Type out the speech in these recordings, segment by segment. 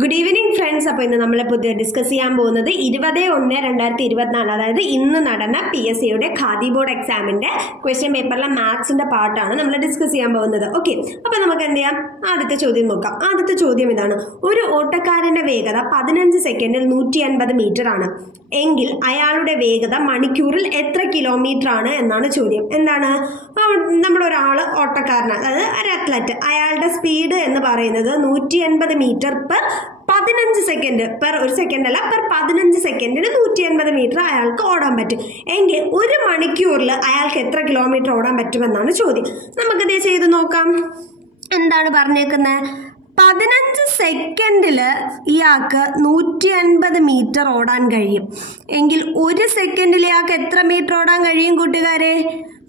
Good evening friends. അപ്പോൾ ഇന്ന് നമ്മൾ പുതിയ ഡിസ്കസ് ചെയ്യാൻ പോകുന്നത് 20/1/2024 അതായത് ഇന്ന് നടന്ന PSCയുടെ ഖാദി ബോർഡ് എക്സാമിൻ്റെ ക്വസ്റ്റ്യൻ പേപ്പറിലെ മാത്സിൻ്റെ പാർട്ടാണ് നമ്മൾ ഡിസ്കസ് ചെയ്യാൻ പോകുന്നത്. ഓക്കെ, അപ്പോൾ നമുക്ക് എന്ത് ചെയ്യാം, ആദ്യത്തെ ചോദ്യം നോക്കാം. ആദ്യത്തെ ചോദ്യം ഇതാണ്: ഒരു ഓട്ടക്കാരൻ്റെ വേഗത 15 സെക്കൻഡിൽ 150 മീറ്റർ ആണ് എങ്കിൽ അയാളുടെ വേഗത മണിക്കൂറിൽ എത്ര കിലോമീറ്റർ ആണ് എന്നാണ് ചോദ്യം. എന്താണ്, നമ്മുടെ ഒരാൾ ഓട്ടക്കാരനാണ്, അതായത് ഒരു അത്ലറ്റ്, അയാളുടെ സ്പീഡ് എന്ന് പറയുന്നത് 150 മീറ്റർ പെർ 15 സെക്കൻഡ്, പെർ ഒരു സെക്കൻഡ് അല്ല, പെർ 15 സെക്കൻഡിന് 150 മീറ്റർ അയാൾക്ക് ഓടാൻ പറ്റും എങ്കിൽ ഒരു മണിക്കൂറിൽ അയാൾക്ക് എത്ര കിലോമീറ്റർ ഓടാൻ പറ്റുമെന്നാണ് ചോദ്യം. നമുക്കിത് ചെയ്ത് നോക്കാം. എന്താണ് പറഞ്ഞേക്കുന്നത്? 15 സെക്കൻഡിൽ ഇയാൾക്ക് 150 മീറ്റർ ഓടാൻ കഴിയും എങ്കിൽ ഒരു സെക്കൻഡിൽ ഇയാൾക്ക് എത്ര മീറ്റർ ഓടാൻ കഴിയും കൂട്ടുകാരെ?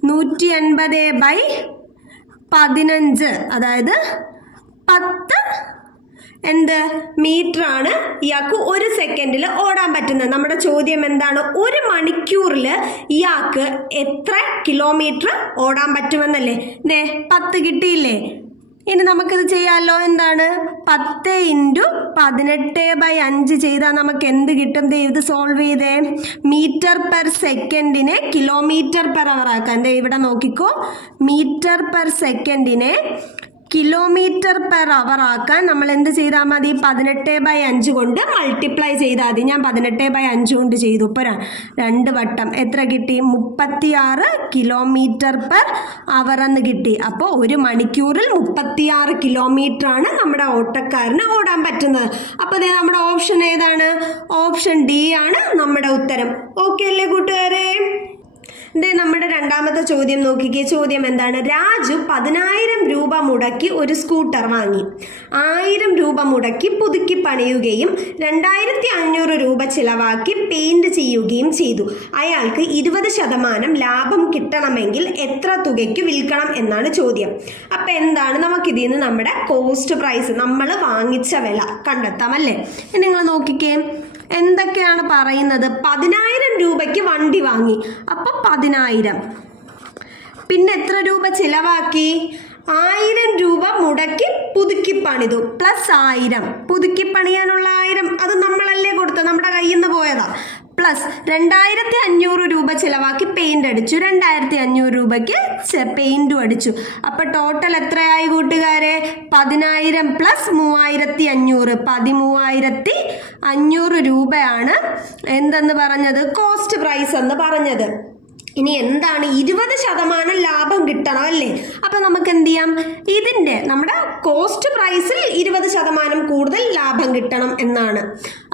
150/15, അതായത് 10 മീറ്റർ ആണ് ഇയാൾക്ക് ഒരു സെക്കൻഡിൽ ഓടാൻ പറ്റുന്നത്. നമ്മുടെ ചോദ്യം എന്താണ്? ഒരു മണിക്കൂറിൽ ഇയാൾക്ക് എത്ര കിലോമീറ്റർ ഓടാൻ പറ്റുമെന്നല്ലേ. 10 കിട്ടിയില്ലേ? ഇനി നമുക്കിത് ചെയ്യാമല്ലോ. എന്താണ്, 10 × 18/5 ചെയ്താൽ നമുക്ക് എന്ത് കിട്ടും? ഇത് സോൾവ് ചെയ്തേ. മീറ്റർ പെർ സെക്കൻഡിനെ കിലോമീറ്റർ പെർ അവർ ആക്കാം. ഇവിടെ നോക്കിക്കോ, മീറ്റർ പെർ സെക്കൻഡിനെ കിലോമീറ്റർ പെർ അവർ ആക്കാൻ നമ്മൾ എന്ത് ചെയ്താൽ മതി? 18/5 കൊണ്ട് മൾട്ടിപ്ലൈ ചെയ്താൽ മതി. ഞാൻ 18/5 കൊണ്ട് ചെയ്തു. ഇപ്പോൾ 2 വട്ടം എത്ര കിട്ടി? 36 കിലോമീറ്റർ പെർ അവർ എന്ന് കിട്ടി. അപ്പോൾ ഒരു മണിക്കൂറിൽ 36 കിലോമീറ്റർ ആണ് നമ്മുടെ ഓട്ടക്കാരന് ഓടാൻ പറ്റുന്നത്. അപ്പോൾ നമ്മുടെ ഓപ്ഷൻ ഏതാണ്? ഓപ്ഷൻ ഡി ആണ് നമ്മുടെ ഉത്തരം. ഓക്കെ അല്ലേ കൂട്ടുകാരെ? നമ്മുടെ രണ്ടാമത്തെ ചോദ്യം നോക്കിക്കേ. ചോദ്യം എന്താണ്? രാജു 10,000 രൂപ മുടക്കി ഒരു സ്കൂട്ടർ വാങ്ങി. 1000 രൂപ മുടക്കി പുതുക്കി പണിയുകയും 2500 രൂപ ചിലവാക്കി പെയിന്റ് ചെയ്യുകയും ചെയ്തു. അയാൾക്ക് 20% ലാഭം കിട്ടണമെങ്കിൽ എത്ര തുകയ്ക്ക് വിൽക്കണം എന്നാണ് ചോദ്യം. അപ്പം എന്താണ്, നമുക്കിതിൽ നിന്ന് നമ്മുടെ കോസ്റ്റ് പ്രൈസ്, നമ്മൾ വാങ്ങിച്ച വില കണ്ടെത്താം അല്ലേ. നിങ്ങൾ നോക്കിക്കേ, എന്തൊക്കെയാണ് പറയുന്നത്? 10,000 രൂപയ്ക്ക് വണ്ടി വാങ്ങി, അപ്പോൾ 10,000. പിന്നെ എത്ര രൂപ ചിലവാക്കി? 1000 രൂപ മുടക്കി പുതുക്കി പണിതു, പ്ലസ് 1000. പുതുക്കി പണിയാനുള്ള 1000 അത് നമ്മളല്ലേ കൊടുത്തത്, നമ്മുടെ കയ്യിൽ നിന്ന് പോയതാ. പ്ലസ് 2500 രൂപ ചിലവാക്കി പെയിന്റ് അടിച്ചു, 2500 രൂപയ്ക്ക് പെയിന്റും അടിച്ചു. അപ്പൊ ടോട്ടൽ എത്രയായി കൂട്ടുകാരെ? 10,000 പ്ലസ് 3500, 13,500 രൂപയാണ് എന്തെന്ന് പറഞ്ഞത്? കോസ്റ്റ് പ്രൈസ് എന്ന് പറഞ്ഞത്. ഇനി എന്താണ്? 20% ലാഭം കിട്ടണം അല്ലേ. അപ്പൊ നമുക്ക് എന്ത് ചെയ്യാം? ഇതിന്റെ നമ്മുടെ കോസ്റ്റ് പ്രൈസിൽ 20% കൂടുതൽ ലാഭം കിട്ടണം എന്നാണ്.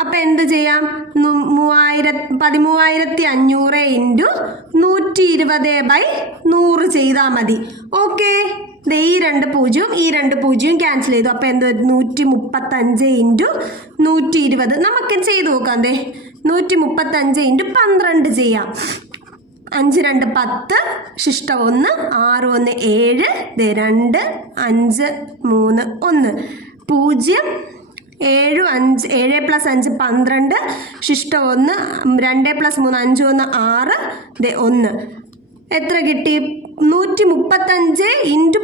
അപ്പൊ എന്ത് ചെയ്യാം? 13,500 × 120/100 ചെയ്താൽ മതി. ഓക്കെ, ഈ 2 0 ഈ 2 0 ക്യാൻസൽ ചെയ്തു. അപ്പൊ എന്ത്? 135 × 120 നമുക്ക് ചെയ്ത് നോക്കാം. 135 × 12 ചെയ്യാം. 5 2 10, ശിഷ്ടം 1, 6 1 7, 2 5 3 1 0 7 5 7 + 5 12, ശിഷ്ടം 1, 2 + 3 5 1 6, 1. എത്ര കിട്ടി? 135 ×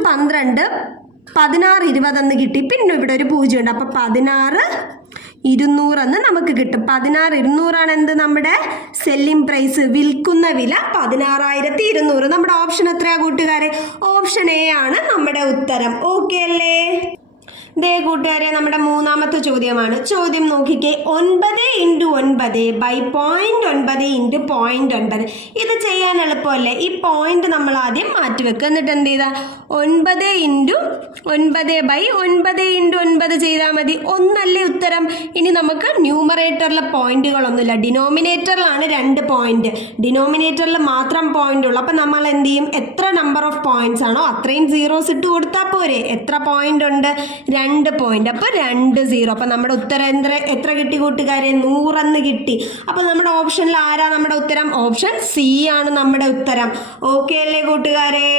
12 1620 എന്ന് കിട്ടി. പിന്നെ ഇവിടെ ഒരു 0 ഉണ്ട്. അപ്പം 16,200 എന്ന് നമുക്ക് കിട്ടും. 16,200 ആണ് എന്ത്? നമ്മുടെ സെല്ലിംഗ് പ്രൈസ്, വിൽക്കുന്ന വില 16,200. നമ്മുടെ ഓപ്ഷൻ എത്രയാ കൂട്ടുകാരെ? ഓപ്ഷൻ എ ആണ് നമ്മുടെ ഉത്തരം. ഓക്കെ അല്ലേ? കൂട്ടുകാരെ, നമ്മുടെ മൂന്നാമത്തെ ചോദ്യമാണ്. ചോദ്യം നോക്കിക്കേ. 9 × 9 / 0.9 × 0.9. ഇത് ചെയ്യാൻ എളുപ്പമല്ലേ? ഈ പോയിന്റ് നമ്മൾ ആദ്യം മാറ്റിവെക്കുക. എന്നിട്ട് എന്ത് ചെയ്താൽ 9 × 9 / 9 × 9 ചെയ്താൽ മതി. 1 അല്ലേ ഉത്തരം. ഇനി നമുക്ക് ന്യൂമറേറ്ററിലെ പോയിന്റുകളൊന്നുമില്ല, ഡിനോമിനേറ്ററിലാണ് 2 പോയിന്റ്. ഡിനോമിനേറ്ററിൽ മാത്രം പോയിന്റ് ഉള്ളു. അപ്പം നമ്മൾ എന്ത് ചെയ്യും? എത്ര നമ്പർ ഓഫ് പോയിന്റ്സ് ആണോ അത്രയും സീറോസ് ഇട്ട് കൊടുത്താൽ പോരെ. എത്ര പോയിന്റ് ഉണ്ട്? 2 പോയിന്റ്. അപ്പോൾ 2 0. അപ്പം നമ്മുടെ ഉത്തരം എത്ര കിട്ടി കൂട്ടുകാരെ? 100 എന്ന് കിട്ടി. അപ്പം നമ്മുടെ ഓപ്ഷനിൽ ആരാ നമ്മുടെ ഉത്തരം? ഓപ്ഷൻ സി ആണ് നമ്മുടെ ഉത്തരം. ഓക്കെ അല്ലേ കൂട്ടുകാരെ?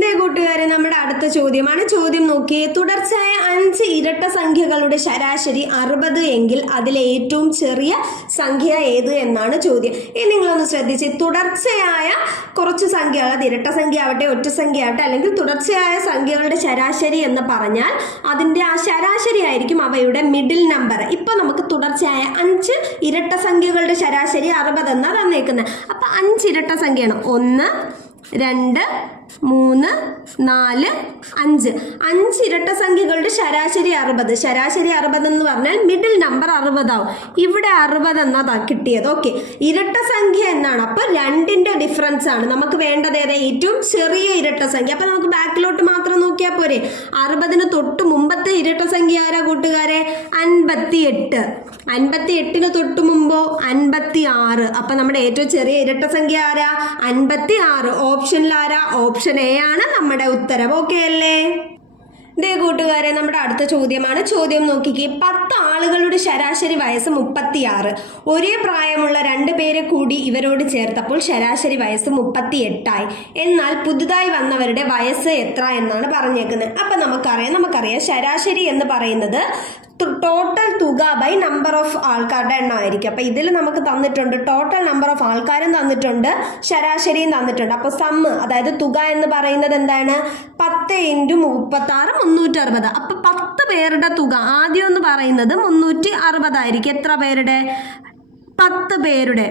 ദേ കൂട്ടുകാരെ, നമ്മുടെ അടുത്ത ചോദ്യമാണ്. ചോദ്യം നോക്കിയേ. തുടർച്ചയായ 5 ഇരട്ട സംഖ്യകളുടെ ശരാശരി 60 എങ്കിൽ അതിലെ ഏറ്റവും ചെറിയ സംഖ്യ ഏത് എന്നാണ് ചോദ്യം. ഇനി നിങ്ങളൊന്ന് ശ്രദ്ധിച്ച്, തുടർച്ചയായ കുറച്ച് സംഖ്യകൾ, അത് ഇരട്ട സംഖ്യ ആവട്ടെ ഒറ്റ സംഖ്യ ആവട്ടെ, അല്ലെങ്കിൽ തുടർച്ചയായ സംഖ്യകളുടെ ശരാശരി എന്ന് പറഞ്ഞാൽ അതിൻ്റെ ആ ശരാശരി ആയിരിക്കും അവയുടെ മിഡിൽ നമ്പർ. ഇപ്പൊ നമുക്ക് തുടർച്ചയായ 5 ഇരട്ട സംഖ്യകളുടെ ശരാശരി 60 എന്നാണ് തന്നേക്കുന്നത്. അപ്പൊ 5 ഇരട്ട സംഖ്യയാണ്. 1 2 3 4 5. 5 ഇരട്ട സംഖ്യകളുടെ ശരാശരി 60. ശരാശരി 60 എന്ന് പറഞ്ഞാൽ മിഡിൽ നമ്പർ 60 ആവും. ഇവിടെ 60 എന്നതാ കിട്ടിയത്. ഓക്കെ, ഇരട്ട സംഖ്യ എന്നാണ്. അപ്പൊ 2ന്റെ ഡിഫറൻസ് ആണ് നമുക്ക് വേണ്ടത്. ഏതാ ഏറ്റവും ചെറിയ ഇരട്ട സംഖ്യ? അപ്പൊ നമുക്ക് ബാക്കിലോട്ട് മാത്രം നോക്കിയാൽ പോരെ. 60-ന് തൊട്ട് മുമ്പത്തെ ഇരട്ട സംഖ്യ ആരാ കൂട്ടുകാരെ? 58. 58-ന് തൊട്ട് മുമ്പോ 56. അപ്പൊ നമ്മുടെ ഏറ്റവും ചെറിയ ഇരട്ട സംഖ്യ ആരാ? 56. ഓപ്ഷനിൽ ആരാ? ഓപ്ഷൻ എ ആണ് നമ്മുടെ ഉത്തരം. ഓക്കെ അല്ലേ? ദേ കൂട്ടുകാരെ, നമ്മുടെ അടുത്ത ചോദ്യമാണ്. ചോദ്യം നോക്കിക്കേ. 10 ആളുകളുടെ ശരാശരി വയസ്സ് 36. ഒരേ പ്രായമുള്ള 2 പേരെ കൂടി ഇവരോട് ചേർത്തപ്പോൾ ശരാശരി വയസ്സ് 38 എന്നാൽ പുതുതായി വന്നവരുടെ വയസ്സ് എത്ര എന്നാണ് പറഞ്ഞേക്കുന്നത്. അപ്പൊ നമുക്കറിയാം ശരാശരി എന്ന് പറയുന്നത് ടോട്ടൽ തുക ബൈ നമ്പർ ഓഫ് ആൾക്കാരുടെ എണ്ണം ആയിരിക്കും. അപ്പൊ ഇതിൽ നമുക്ക് തന്നിട്ടുണ്ട് ടോട്ടൽ നമ്പർ ഓഫ് ആൾക്കാരും തന്നിട്ടുണ്ട്, ശരാശരിയും തന്നിട്ടുണ്ട്. അപ്പൊ സമ്മ്, അതായത് തുക എന്ന് പറയുന്നത് എന്താണ്? 10 × 36 360. അപ്പൊ 10 പേരുടെ തുക ആദ്യം എന്ന് പറയുന്നത് 360 ആയിരിക്കും. എത്ര പേരുടെ? 10 പേരുടെ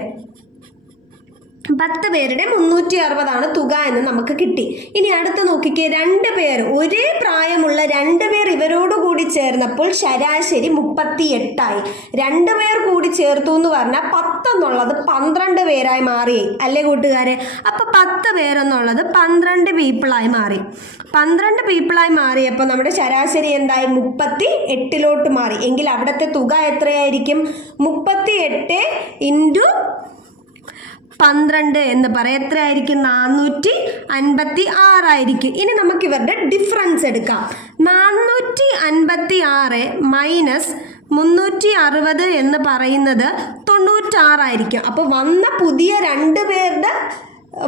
360 തുക എന്ന് നമുക്ക് കിട്ടി. ഇനി അടുത്ത് നോക്കിക്കേ. 2 പേർ, ഒരേ പ്രായമുള്ള 2 പേർ ഇവരോട് കൂടി ചേർന്നപ്പോൾ ശരാശരി 38 2 പേർ കൂടി ചേർത്തു എന്ന് പറഞ്ഞാൽ 10 എന്നുള്ളത് 12 പേരായി മാറി അല്ലേ കൂട്ടുകാരെ? അപ്പൊ 10 പേരെന്നുള്ളത് 12 പീപ്പിളായി മാറി. 12 പീപ്പിളായി മാറിയപ്പോൾ നമ്മുടെ ശരാശരി എന്തായി? 38 മാറി. എങ്കിൽ അവിടുത്തെ തുക എത്രയായിരിക്കും? 38 × 12 എന്ന് പറയാം. എത്രയായിരിക്കും? 456 ആയിരിക്കും. ഇനി നമുക്ക് ഇവരുടെ ഡിഫറൻസ് എടുക്കാം. 456 മൈനസ് 360 എന്ന് പറയുന്നത് 96 ആയിരിക്കും. അപ്പോൾ വന്ന പുതിയ 2 പേരുടെ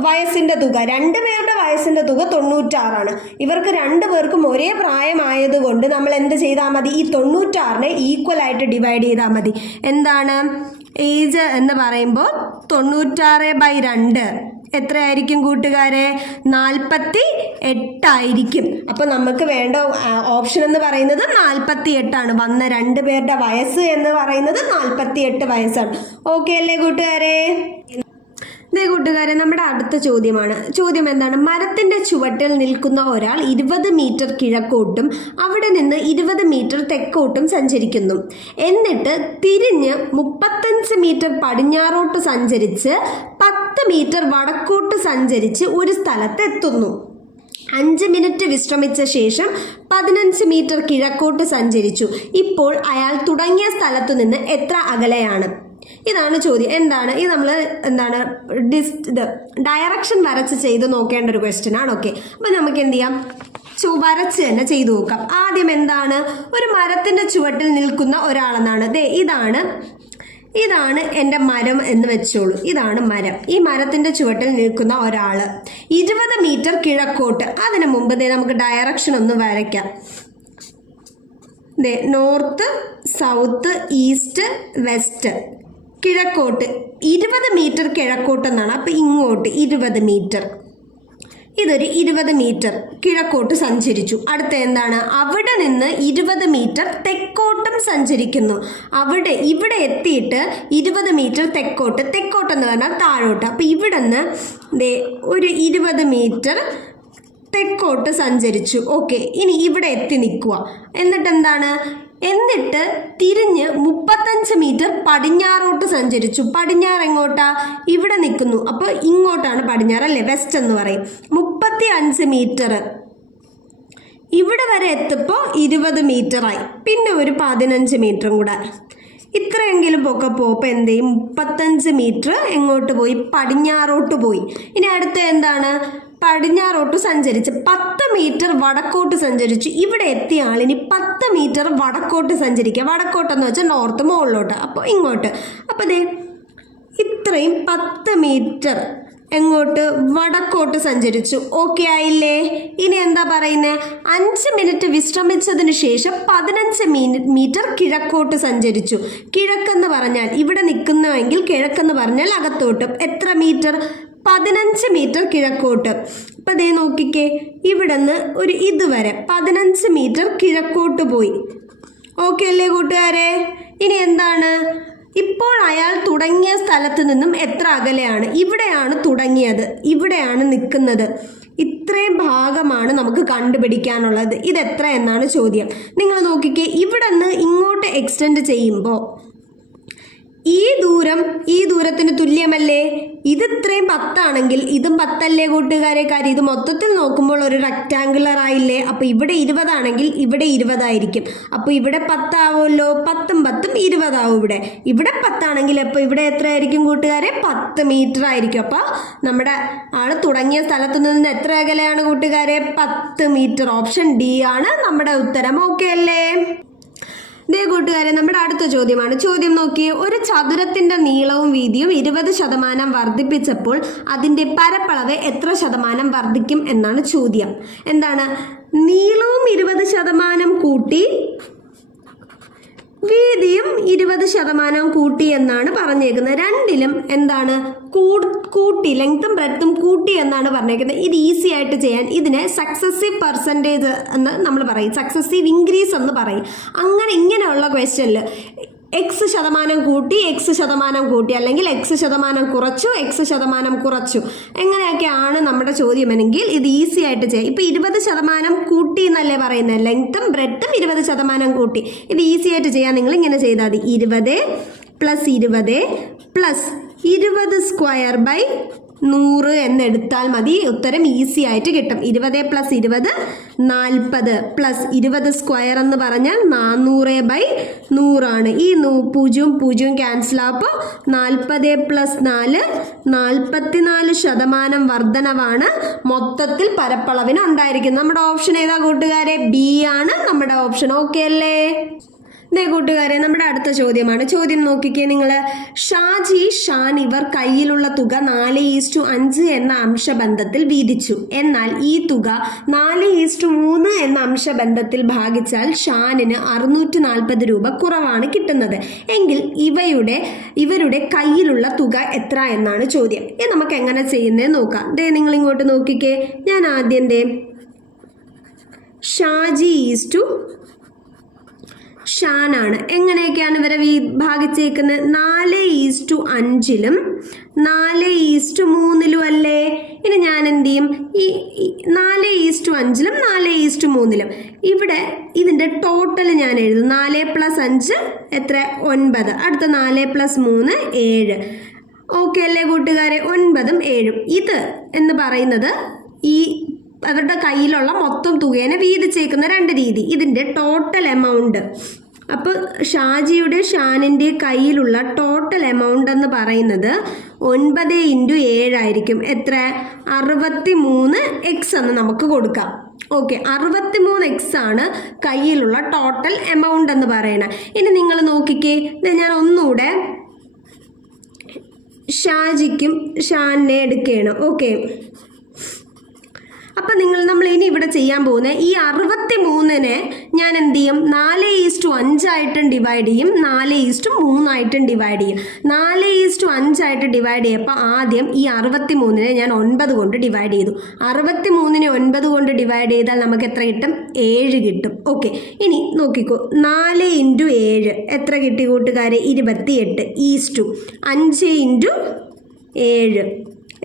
വയസ്സിന്റെ തുക 96. ഇവർക്ക് 2 പേർക്കും ഒരേ പ്രായമായതുകൊണ്ട് നമ്മൾ എന്ത് ചെയ്താൽ മതി? ഈ 96-നെ ഈക്വൽ ആയിട്ട് ഡിവൈഡ് ചെയ്താൽ മതി. എന്താണ് ഏജ് എന്ന് പറയുമ്പോൾ 96/2 എത്രയായിരിക്കും കൂട്ടുകാരെ? 48 ആയിരിക്കും. അപ്പൊ നമുക്ക് വേണ്ട ഓപ്ഷൻ എന്ന് പറയുന്നത് 48 ആണ്. വന്ന 2 പേരുടെ വയസ്സ് എന്ന് പറയുന്നത് 48 വയസ്സാണ്. ഓക്കെ അല്ലേ കൂട്ടുകാരെ? ഇതേ കൂട്ടുകാരെ, നമ്മുടെ അടുത്ത ചോദ്യമാണ്. ചോദ്യം എന്താണ്? മരത്തിന്റെ ചുവട്ടിൽ നിൽക്കുന്ന ഒരാൾ 20 മീറ്റർ കിഴക്കോട്ടും അവിടെ നിന്ന് 20 മീറ്റർ തെക്കോട്ടും സഞ്ചരിക്കുന്നു. എന്നിട്ട് തിരിഞ്ഞ് 35 മീറ്റർ പടിഞ്ഞാറോട്ട് സഞ്ചരിച്ച് 10 മീറ്റർ വടക്കോട്ട് സഞ്ചരിച്ച് ഒരു സ്ഥലത്ത് എത്തുന്നു. 5 മിനിറ്റ് വിശ്രമിച്ച ശേഷം 15 മീറ്റർ കിഴക്കോട്ട് സഞ്ചരിച്ചു. ഇപ്പോൾ അയാൾ തുടങ്ങിയ സ്ഥലത്തു നിന്ന് എത്ര അകലെയാണ്? ഇതാണ് ചോദ്യം. എന്താണ് ഇത്? നമ്മൾ ഡയറക്ഷൻ വരച്ച് ചെയ്ത് നോക്കേണ്ട ഒരു ക്വസ്റ്റ്യൻ ആണ്. ഓക്കെ, അപ്പൊ നമുക്ക് എന്ത് ചെയ്യാം? വരച്ച് തന്നെ ചെയ്തു നോക്കാം. ആദ്യം എന്താണ്? ഒരു മരത്തിന്റെ ചുവട്ടിൽ നിൽക്കുന്ന ഒരാളെന്നാണ്. ഇതാണ് എൻ്റെ മരം എന്ന് വെച്ചോളൂ. ഇതാണ് മരം. ഈ മരത്തിന്റെ ചുവട്ടിൽ നിൽക്കുന്ന ഒരാള് 20 മീറ്റർ കിഴക്കോട്ട്. അതിനു മുമ്പ് നമുക്ക് ഡയറക്ഷൻ ഒന്ന് വരയ്ക്കാം. North, south, east, west. കിഴക്കോട്ട് 20 മീറ്റർ കിഴക്കോട്ട് എന്നാണ്. അപ്പൊ ഇങ്ങോട്ട് 20 മീറ്റർ, ഇതൊരു 20 മീറ്റർ കിഴക്കോട്ട് സഞ്ചരിച്ചു. അടുത്ത എന്താണ്? അവിടെ നിന്ന് 20 മീറ്റർ തെക്കോട്ടും സഞ്ചരിക്കുന്നു. ഇവിടെ എത്തിയിട്ട് 20 മീറ്റർ തെക്കോട്ടെന്ന് പറഞ്ഞാൽ താഴോട്ട്. അപ്പൊ ഇവിടെ നിന്ന് ഒരു 20 മീറ്റർ തെക്കോട്ട് സഞ്ചരിച്ചു. ഓക്കെ, ഇനി ഇവിടെ എത്തി നിൽക്കുക. എന്നിട്ട് തിരിഞ്ഞ് 35 മീറ്റർ പടിഞ്ഞാറോട്ട് സഞ്ചരിച്ചു. പടിഞ്ഞാറ് എങ്ങോട്ടാ? ഇവിടെ നിൽക്കുന്നു. അപ്പോൾ ഇങ്ങോട്ടാണ് പടിഞ്ഞാറ് അല്ലേ? വെസ്റ്റ് എന്ന് പറയും. 35 മീറ്റർ ഇവിടെ വരെ എത്തപ്പോൾ 20 മീറ്ററായി. പിന്നെ ഒരു 15 മീറ്ററും കൂടെ. ഇത്രയെങ്കിലും പോയപ്പോൾ എന്ത് ചെയ്യും? 35 മീറ്റർ എങ്ങോട്ട് പോയി? പടിഞ്ഞാറോട്ട് പോയി. ഇനി അടുത്ത എന്താണ്? പടിഞ്ഞാറോട്ട് സഞ്ചരിച്ച് 10 മീറ്റർ വടക്കോട്ട് സഞ്ചരിച്ചു. ഇവിടെ എത്തിയ ആളിനി 10 മീറ്റർ വടക്കോട്ട് സഞ്ചരിക്കുക. വടക്കോട്ടെന്ന് വെച്ചാൽ നോർത്ത്, മുകളിലോട്ട്. അപ്പോൾ ഇങ്ങോട്ട്. അപ്പോൾ ഇത്രയും 10 മീറ്റർ എങ്ങോട്ട്? വടക്കോട്ട് സഞ്ചരിച്ചു. ഓക്കെ ആയില്ലേ? ഇനി എന്താ പറയുന്നത്? 5 മിനിറ്റ് വിശ്രമിച്ചതിന് ശേഷം 15 മീറ്റർ കിഴക്കോട്ട് സഞ്ചരിച്ചു. കിഴക്കെന്ന് പറഞ്ഞാൽ ഇവിടെ നിൽക്കുന്നുവെങ്കിൽ കിഴക്കെന്ന് പറഞ്ഞാൽ അകത്തോട്ട് എത്ര മീറ്റർ? 15 മീറ്റർ കിഴക്കോട്ട്. അപ്പം ദേ നോക്കിക്കേ, ഇവിടെ നിന്ന് ഒരു ഇതുവരെ 15 മീറ്റർ കിഴക്കോട്ട് പോയി. ഓക്കെ അല്ലേ കൂട്ടുകാരെ? ഇനി എന്താണ്? ഇപ്പോൾ അയാൾ തുടങ്ങിയ സ്ഥലത്ത് നിന്നും എത്ര അകലെയാണ്? ഇവിടെയാണ് തുടങ്ങിയത്, ഇവിടെയാണ് നിൽക്കുന്നത്. ഇത്രയും ഭാഗമാണ് നമുക്ക് കണ്ടുപിടിക്കാനുള്ളത്. ഇതെത്ര എന്നാണ് ചോദ്യം. നിങ്ങൾ നോക്കിക്കേ, ഇവിടെ നിന്ന് ഇങ്ങോട്ട് എക്സ്റ്റെൻഡ് ചെയ്യുമ്പോൾ ഈ ദൂരത്തിന് തുല്യമല്ലേ? ഇത് ഇത്രയും 10 ആണെങ്കിൽ ഇതും 10 അല്ലേ കൂട്ടുകാരെ? കാര്യം ഇത് മൊത്തത്തിൽ നോക്കുമ്പോൾ ഒരു റെക്റ്റാങ്കുലർ ആയില്ലേ? അപ്പോൾ ഇവിടെ 20 ആണെങ്കിൽ ഇവിടെ 20 ആയിരിക്കും. അപ്പോൾ ഇവിടെ 10 ആവുമല്ലോ. 10ഉം 10ഉം 20 ആവും. ഇവിടെ 10 ആണെങ്കിൽ അപ്പോൾ ഇവിടെ എത്ര ആയിരിക്കും കൂട്ടുകാരെ? 10 മീറ്റർ ആയിരിക്കും. അപ്പോൾ നമ്മുടെ ആള് തുടങ്ങിയ സ്ഥലത്ത് നിന്ന് എത്ര അകലെയാണ് കൂട്ടുകാരെ? 10 മീറ്റർ. ഓപ്ഷൻ ഡി ആണ് നമ്മുടെ ഉത്തരം. ഓക്കെ അല്ലേ? ദേ കൂട്ടുകാരെ, നമ്മുടെ അടുത്ത ചോദ്യമാണ്. ചോദ്യം നോക്കിയേ. ഒരു ചതുരത്തിന്റെ നീളവും വീതിയും 20% വർദ്ധിപ്പിച്ചപ്പോൾ അതിന്റെ പരപ്പളവ് എത്ര ശതമാനം വർദ്ധിക്കും എന്നാണ് ചോദ്യം. എന്താണ്? നീളവും 20% കൂട്ടി, വീതിയും 20% കൂട്ടി എന്നാണ് പറഞ്ഞേക്കുന്നത്. രണ്ടിലും എന്താണ്? കൂട്ടി, ലെങ്ത്തും ബ്രെഡ്ത്തും കൂട്ടി എന്നാണ് പറഞ്ഞേക്കുന്നത്. ഇത് ഈസി ആയിട്ട് ചെയ്യാൻ ഇതിനെ സക്സസീവ് പെർസെൻറ്റേജ് എന്ന് നമ്മൾ പറയും, സക്സസീവ് ഇൻക്രീസ് എന്ന് പറയും. അങ്ങനെ ഇങ്ങനെയുള്ള ക്വസ്റ്റ്യനിൽ X% കൂട്ടി, X% കൂട്ടി, അല്ലെങ്കിൽ X% കുറച്ചു, X% കുറച്ചു, എങ്ങനെയൊക്കെയാണ് നമ്മുടെ ചോദ്യമെങ്കിൽ ഇത് ഈസി ആയിട്ട് ചെയ്യാം. ഇപ്പോൾ 20% കൂട്ടി എന്നല്ലേ പറയുന്നത്, ലെങ്ത്തും ബ്രെഡ്ത്തും 20% കൂട്ടി. ഇത് ഈസി ആയിട്ട് ചെയ്യാൻ നിങ്ങൾ ഇങ്ങനെ ചെയ്താൽ മതി. 20 + 20 + 20 സ്ക്വയർ ബൈ 100 എന്നെടുത്താൽ മതി. ഉത്തരം ഈസി ആയിട്ട് കിട്ടും. 20 + 20 40 + 20 സ്ക്വയർ എന്ന് പറഞ്ഞാൽ 400/100 ആണ്. ഈ 0 ക്യാൻസൽ ആകുമ്പോൾ 40 + 4 44% വർധനവാണ് മൊത്തത്തിൽ പരപ്പളവിന് ഉണ്ടായിരിക്കുന്നത്. നമ്മുടെ ഓപ്ഷൻ ഏതാ കൂട്ടുകാരെ? ബി ആണ് നമ്മുടെ ഓപ്ഷൻ. ഓക്കെ അല്ലേ? ദേ കൂട്ടുകാരെ, നമ്മുടെ അടുത്ത ചോദ്യമാണ്. ചോദ്യം നോക്കിക്കേ നിങ്ങൾ. ഷാജി, ഷാൻ ഇവർ കയ്യിലുള്ള തുക 4:5 എന്ന അംശബന്ധത്തിൽ വീതിച്ചു. എന്നാൽ ഈ തുക 4:3 എന്ന അംശബന്ധത്തിൽ ഭാഗിച്ചാൽ ഷാനിന് 640 രൂപ കുറവാണ് കിട്ടുന്നത്. എങ്കിൽ ഇവരുടെ കയ്യിലുള്ള തുക എത്ര എന്നാണ് ചോദ്യം. ഇത് നമുക്ക് എങ്ങനെ ചെയ്യുന്നത് നോക്കാം. ദേ നിങ്ങൾ ഇങ്ങോട്ട് നോക്കിക്കേ. ഞാൻ ആദ്യം ഷാജി ഷാനാണ്. എങ്ങനെയൊക്കെയാണ് ഇവരെ ഭാഗിച്ചേക്കുന്നത്? 4:5 4:3 അല്ലേ? ഇനി ഞാൻ എന്ത് ചെയ്യും? ഈ 4:5 4:3 ഇവിടെ ഇതിൻ്റെ ടോട്ടൽ ഞാൻ എഴുതും. 4 + 5 എത്ര? 9. അടുത്ത 4 + 3 7. ഓക്കെ അല്ലേ കൂട്ടുകാരെ? 9ഉം 7ഉം. ഇത് എന്ന് പറയുന്നത് ഈ അവരുടെ കയ്യിലുള്ള മൊത്തം തുകേനെ വീതിച്ചേക്കുന്ന 2 രീതി. ഇതിൻ്റെ ടോട്ടൽ എമൗണ്ട്. അപ്പോൾ ഷാനിൻ്റെ കയ്യിലുള്ള ടോട്ടൽ എമൗണ്ട് എന്ന് പറയുന്നത് 9 × 7 ആയിരിക്കും. എത്ര? 63x എന്ന് നമുക്ക് കൊടുക്കാം. ഓക്കെ, 63x ആണ് കയ്യിലുള്ള ടോട്ടൽ എമൗണ്ട് എന്ന് പറയുന്നത്. ഇനി നിങ്ങൾ നോക്കിക്കേ, ഞാൻ ഒന്നുകൂടെ ഷാജിക്കും ഷാനിനെ എടുക്കുകയാണ്. ഓക്കെ, അപ്പം നമ്മൾ ഇനി ഇവിടെ ചെയ്യാൻ പോകുന്നത് ഈ 63-നെ ഞാൻ എന്ത് ചെയ്യും? 4:5 ആയിട്ടും ഡിവൈഡ് ചെയ്യും, 4:3 ആയിട്ടും ഡിവൈഡ് ചെയ്യും. 4:5 ആയിട്ട് ഡിവൈഡ് ചെയ്യപ്പോൾ ആദ്യം ഈ 63-നെ ഞാൻ 9 കൊണ്ട് ഡിവൈഡ് ചെയ്തു. 63-നെ 9 കൊണ്ട് ഡിവൈഡ് ചെയ്താൽ നമുക്ക് എത്ര കിട്ടും? 7 കിട്ടും. ഓക്കെ, ഇനി നോക്കിക്കോ. 4 × 7 എത്ര കിട്ടി കൂട്ടുകാരെ? 28. 5 × 7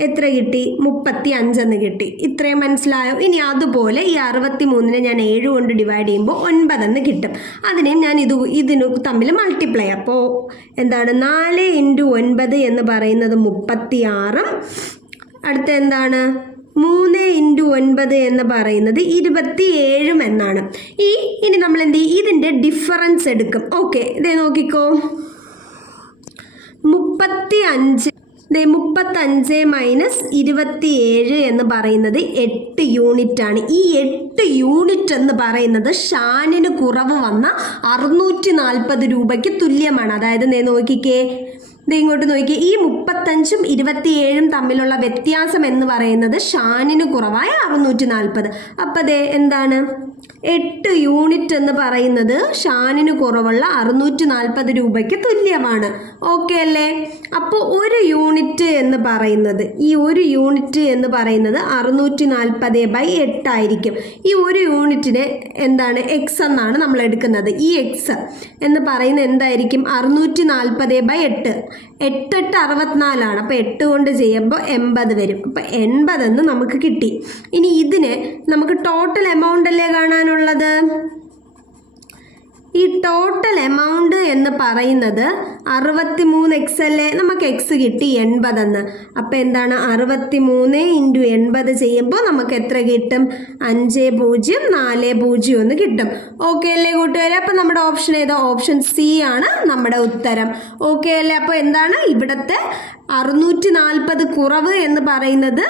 എത്ര കിട്ടി? 35 എന്ന് കിട്ടി. ഇത്രയും മനസ്സിലായോ? ഇനി അതുപോലെ ഈ 63-നെ ഞാൻ 7 കൊണ്ട് ഡിവൈഡ് ചെയ്യുമ്പോൾ 9 എന്ന് കിട്ടും. അതിനെയും ഞാൻ ഇതിന് തമ്മിൽ മൾട്ടിപ്ലൈ. അപ്പോൾ എന്താണ്? 4 × 9 എന്ന് പറയുന്നത് 36. അടുത്ത എന്താണ്? 3 × 9 എന്ന് പറയുന്നത് 27 എന്നാണ്. ഇനി നമ്മൾ എന്ത് ചെയ്യും? ഇതിൻ്റെ ഡിഫറൻസ് എടുക്കും. ഓക്കെ, ഇതേ നോക്കിക്കോ. 35 - 27 എന്ന് പറയുന്നത് 8 യൂണിറ്റ് ആണ്. ഈ 8 യൂണിറ്റ് എന്ന് പറയുന്നത് ഷാനിന് കുറവ് വന്ന 640 രൂപയ്ക്ക് തുല്യമാണ്. അതായത് നോക്കിക്കേ, ഇത് ഇങ്ങോട്ട് നോക്കി, ഈ 35ഉം 27ഉം തമ്മിലുള്ള വ്യത്യാസം എന്ന് പറയുന്നത് ഷാനിന് കുറവായ 640. അപ്പം ദേ എന്താണ് 8 യൂണിറ്റ് എന്ന് പറയുന്നത് ഷാനിന് കുറവുള്ള 640 രൂപയ്ക്ക് തുല്യമാണ്. ഓക്കെ അല്ലേ? അപ്പോൾ ഒരു യൂണിറ്റ് എന്ന് പറയുന്നത്, ഈ ഒരു യൂണിറ്റ് എന്ന് പറയുന്നത് 640/8 ആയിരിക്കും. ഈ ഒരു യൂണിറ്റിന് എന്താണ് എക്സ് എന്നാണ് നമ്മൾ എടുക്കുന്നത്. ഈ എക്സ് എന്ന് പറയുന്നത് എന്തായിരിക്കും? 640/8. 8 8 64. അപ്പോൾ 8 കൊണ്ട് ചെയ്യുമ്പോൾ 80 വരും. അപ്പോൾ 80 എന്ന് നമുക്ക് കിട്ടി. ഇനി ഇതിന് നമുക്ക് ടോട്ടൽ എമൗണ്ട് അല്ലേ കാണാനുള്ളത്. ഈ ടോട്ടൽ എമൗണ്ട് എന്ന് പറയുന്നത് 63x അല്ലേ? നമുക്ക് എക്സ് കിട്ടി 80 എന്ന്. അപ്പം എന്താണ് 63 × 80 ചെയ്യുമ്പോൾ നമുക്ക് എത്ര കിട്ടും? 5040 എന്ന് കിട്ടും. ഓക്കെ അല്ലേ കൂട്ടുകാരെ? അപ്പം നമ്മുടെ ഓപ്ഷൻ ഏതാ? ഓപ്ഷൻ സി ആണ് നമ്മുടെ ഉത്തരം. ഓക്കെ അല്ലേ? അപ്പോൾ എന്താണ് ഇവിടുത്തെ 640 കുറവ് എന്ന് പറയുന്നത്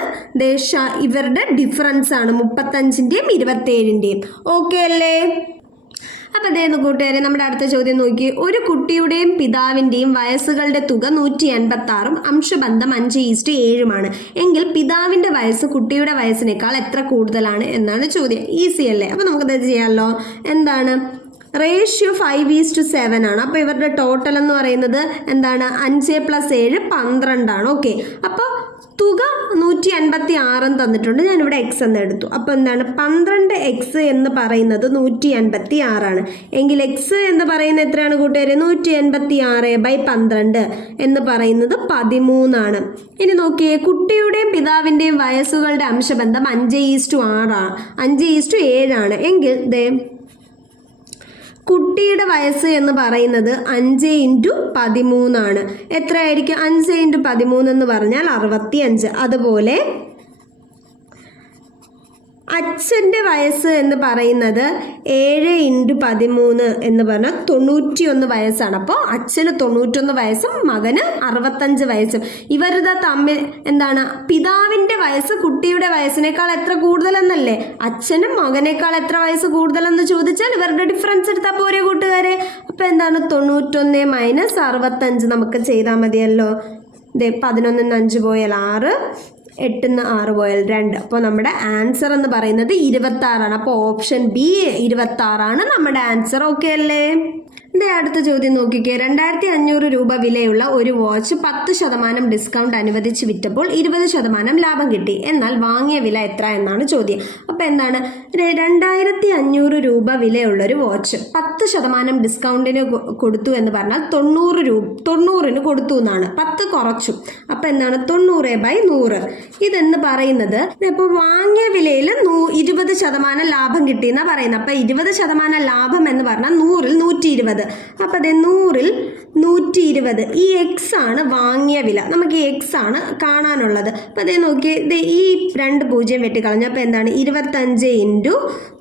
ഇവരുടെ ഡിഫറൻസ് ആണ്, 35ൻ്റെയും 27ൻ്റെയും. ഓക്കെ അല്ലേ? അപ്പം അതേന്ന് കൂട്ടുകാരെ, നമ്മുടെ അടുത്ത ചോദ്യം നോക്കി. ഒരു കുട്ടിയുടെയും പിതാവിൻ്റെയും വയസ്സുകളുടെ തുക 186ഉം അംശബന്ധം 5:7 എങ്കിൽ പിതാവിൻ്റെ വയസ്സ് കുട്ടിയുടെ വയസ്സിനേക്കാൾ എത്ര കൂടുതലാണ് എന്നാണ് ചോദ്യം. ഈസി അല്ലേ? അപ്പം നമുക്കത് ചെയ്യാമല്ലോ. എന്താണ് റേഷ്യോ 5:7 ആണ്. അപ്പോൾ ഇവരുടെ ടോട്ടൽ എന്ന് പറയുന്നത് എന്താണ്? 5 + 7 12 ഓക്കെ. അപ്പോൾ തുക 186 തന്നിട്ടുണ്ട്. ഞാനിവിടെ എക്സ് എന്ന് എടുത്തു. അപ്പോൾ എന്താണ് 12x എന്ന് പറയുന്നത് 186 എങ്കിൽ എക്സ് എന്ന് പറയുന്നത് എത്രയാണ് കൂട്ടുകാരെ? 186/12 എന്ന് പറയുന്നത് 13. ഇനി നോക്കിയേ, കുട്ടിയുടെയും പിതാവിൻ്റെയും വയസ്സുകളുടെ അംശബന്ധം 5:7 എങ്കിൽ കുട്ടിയുടെ വയസ്സ് എന്ന് പറയുന്നത് 5 × 13 എത്രയായിരിക്കും? 5 × 13 എന്ന് പറഞ്ഞാൽ 65. അതുപോലെ അച്ഛൻ്റെ വയസ്സ് എന്ന് പറയുന്നത് 7 × 13 എന്ന് പറഞ്ഞാൽ 91 വയസ്സാണ്. അപ്പോൾ അച്ഛന് 91 വയസ്സും മകന് 65 വയസ്സും. ഇവരിത് തമ്മിൽ എന്താണ്? പിതാവിൻ്റെ വയസ്സ് കുട്ടിയുടെ വയസ്സിനേക്കാൾ എത്ര കൂടുതലെന്നല്ലേ? അച്ഛനും മകനേക്കാൾ എത്ര വയസ്സ് കൂടുതലെന്ന് ചോദിച്ചാൽ ഇവരുടെ ഡിഫറൻസ് എടുത്താൽ പോരെ കൂട്ടുകാരെ? അപ്പോൾ എന്താണ് 91 - 65 നമുക്ക് ചെയ്താൽ മതിയല്ലോ. 11 × 5 പോയാൽ 6, 8 × 6 പോയാൽ 2. അപ്പോൾ നമ്മുടെ ആൻസർ എന്ന് പറയുന്നത് 26. അപ്പോൾ ഓപ്ഷൻ ബി 26 നമ്മുടെ ആൻസർ. ഓക്കെ അല്ലേ? അടുത്ത ചോദ്യം നോക്കിക്കേ. 2500 രൂപ വിലയുള്ള ഒരു വാച്ച് 10% ഡിസ്കൗണ്ട് അനുവദിച്ച് വിറ്റപ്പോൾ 20% ലാഭം കിട്ടി. എന്നാൽ വാങ്ങിയ വില എത്ര എന്നാണ് ചോദ്യം. അപ്പോൾ എന്താണ് 2500 രൂപ വിലയുള്ളൊരു വാച്ച് 10% ഡിസ്കൗണ്ടിന് കൊടുത്തു എന്ന് പറഞ്ഞാൽ 90 കൊടുത്തു എന്നാണ്. 10 കുറച്ചു. അപ്പോൾ എന്താണ് 90/100. ഇതെന്ന് പറയുന്നത് ഇപ്പോൾ വാങ്ങിയ വിലയിൽ 20% ലാഭം കിട്ടിയെന്നാണ് പറയുന്നത്. അപ്പോൾ 20% ലാഭം എന്ന് പറഞ്ഞാൽ 100ൽ 120. അപ്പോൾ അതെ 100ൽ 120. ഈ എക്സ് ആണ് വാങ്ങിയ വില. നമുക്ക് ഈ എക്സ് ആണ് കാണാനുള്ളത്. അപ്പോൾ അതേ നോക്കി, ഈ 2 0 വെട്ടിക്കളഞ്ഞു. അപ്പോൾ എന്താണ് 25 ×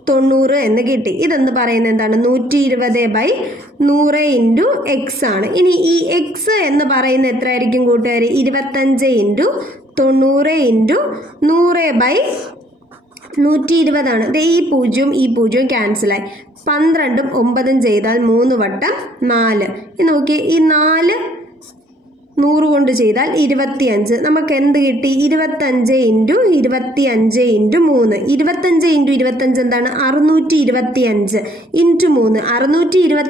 90 എന്ന് കിട്ടി. ഇതെന്ന് പറയുന്നത് എന്താണ് 120/100 × എക്സ് ആണ്. ഇനി ഈ എക്സ് എന്ന് പറയുന്നത് എത്രയായിരിക്കും കൂട്ടുകാർ? 25 × 90 × 100/120 ഈ 0 ക്യാൻസലായി. 12ഉം 9ഉം ചെയ്താൽ 3 വട്ടം 4. നോക്കിയേ, ഈ 4 100 കൊണ്ട് ചെയ്താൽ 25. നമുക്ക് എന്ത് കിട്ടി? 25 × 25 × 3. 25 × 25 എന്താണ്? 625 × 3. 625 ×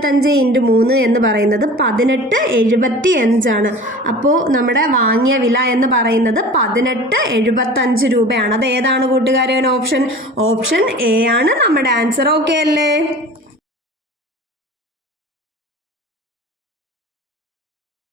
3 എന്ന് പറയുന്നത് 1875 അപ്പോൾ നമ്മുടെ വാങ്ങിയ വില എന്ന് പറയുന്നത് 1875 രൂപയാണ്. അത് ഏതാണ് കൂട്ടുകാരെ ഓപ്ഷൻ? ഓപ്ഷൻ എ ആണ് നമ്മുടെ ആൻസർ. ഓക്കെ അല്ലേ?